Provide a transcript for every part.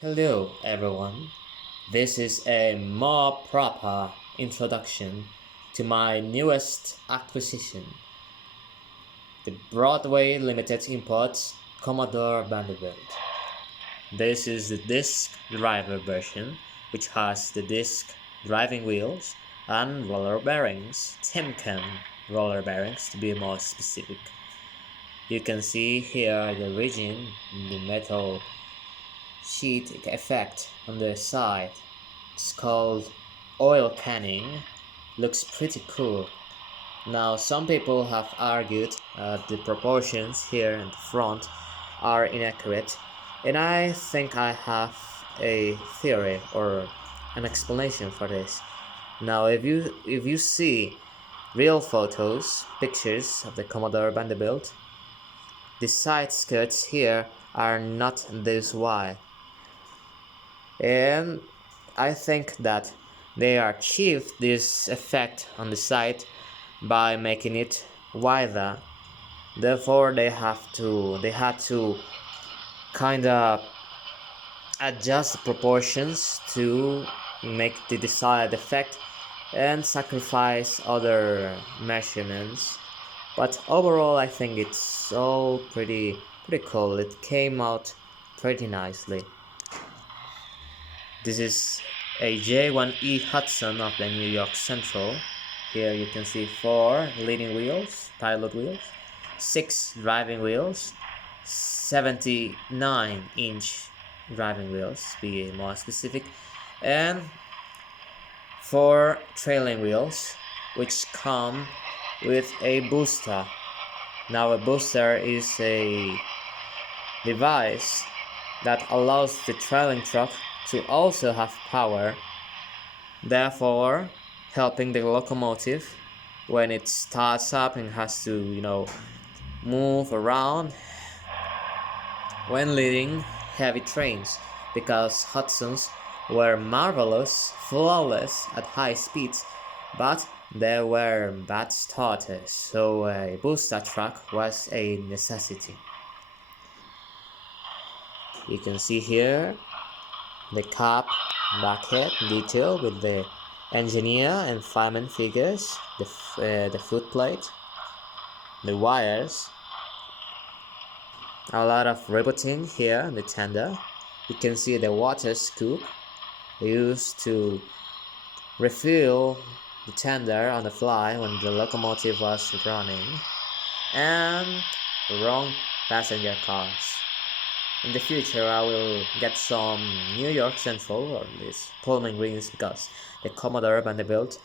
Hello everyone. This is a more proper introduction to my newest acquisition, the Broadway Limited Imports Commodore Vanderbilt. This is the disc driver version, which has the disc driving wheels and roller bearings, Timken roller bearings to be more specific. You can see here the region in the metal sheet effect on the side. It's called oil canning. Looks pretty cool. Now some people have argued the proportions here in the front are inaccurate, and I think I have a theory or an explanation for this. Now if you see real photos, pictures of the Commodore Vanderbilt, the side skirts here are not this wide, and I think that they achieved this effect on the side by making it wider. Therefore they had to kind of adjust the proportions to make the desired effect and sacrifice other measurements. But overall I think it's all pretty cool. It came out pretty nicely. This is a J1E Hudson of the New York Central. Here you can see 4 leading wheels, pilot wheels, 6 driving wheels, 79-inch driving wheels to be more specific, and 4 trailing wheels, which come with a booster. Now a booster is a device that allows the trailing truck to also have power, therefore helping the locomotive when it starts up and has to move around when leading heavy trains, because Hudsons were marvelous, flawless at high speeds, but they were bad starters, so a booster truck was a necessity. You can see here the cab bucket detail with the engineer and fireman figures, the footplate, the wires, a lot of riveting here in the tender. You can see the water scoop used to refill the tender on the fly when the locomotive was running, and the wrong passenger cars. In the future I will get some New York Central or these Pullman Greens, because the Commodore Vanderbilt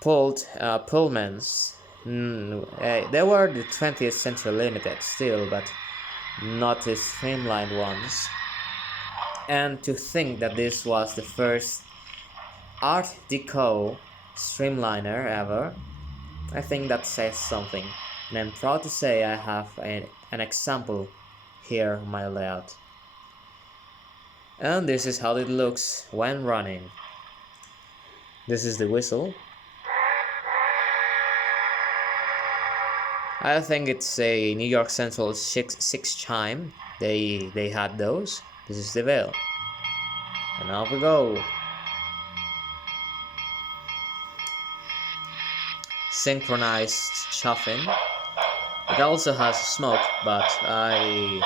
pulled Pullmans. They were the 20th Century Limited still, but not the streamlined ones. And to think that this was the first Art Deco streamliner ever, I think that says something. And I'm proud to say I have an example here on my layout. And this is how it looks when running. This is the whistle. I think it's a New York Central 6 chime. They had those. This is the bell. And off we go. Synchronized chuffing. It also has smoke, but I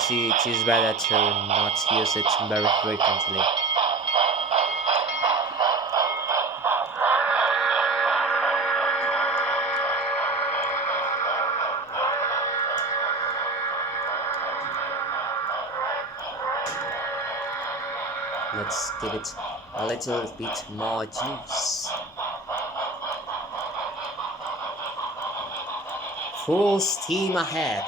see it is better to not use it very frequently. Let's give it a little bit more juice. Full steam ahead.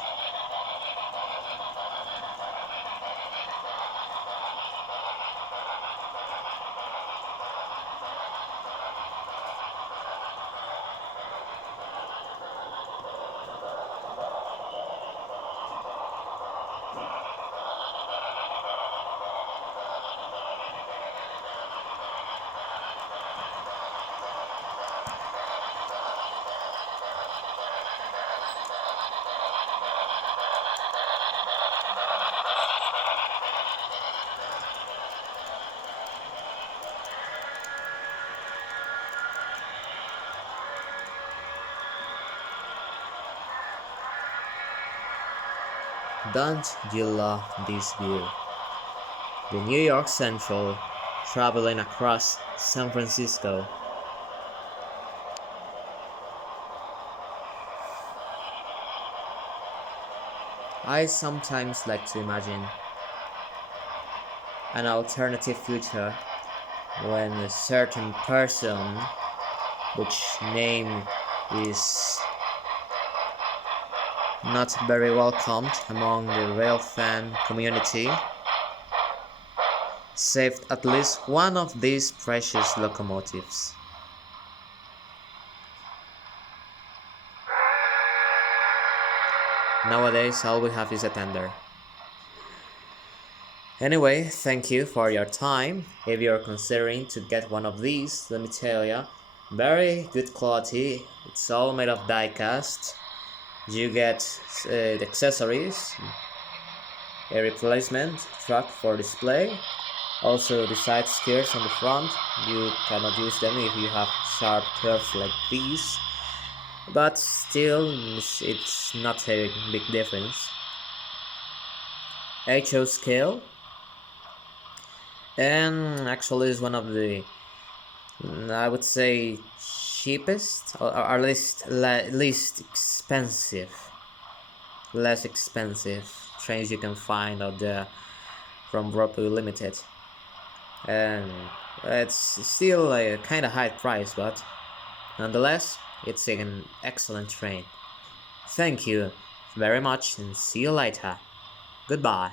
Don't you love this view? The New York Central traveling across San Francisco. I sometimes like to imagine an alternative future when a certain person, which name is not very welcomed among the rail fan community, saved at least one of these precious locomotives. Nowadays, all we have is a tender. Anyway, thank you for your time. If you're considering to get one of these, let me tell you, very good quality. It's all made of die cast. You get the accessories, a replacement truck for display, also the side skirts on the front. You cannot use them if you have sharp curves like these, but still it's not a big difference. HO scale, and actually is one of the, I would say, cheapest or least expensive, less expensive trains you can find out there from Broadway Limited, and it's still a kind of high price, but nonetheless it's an excellent train. Thank you very much and see you later. Goodbye.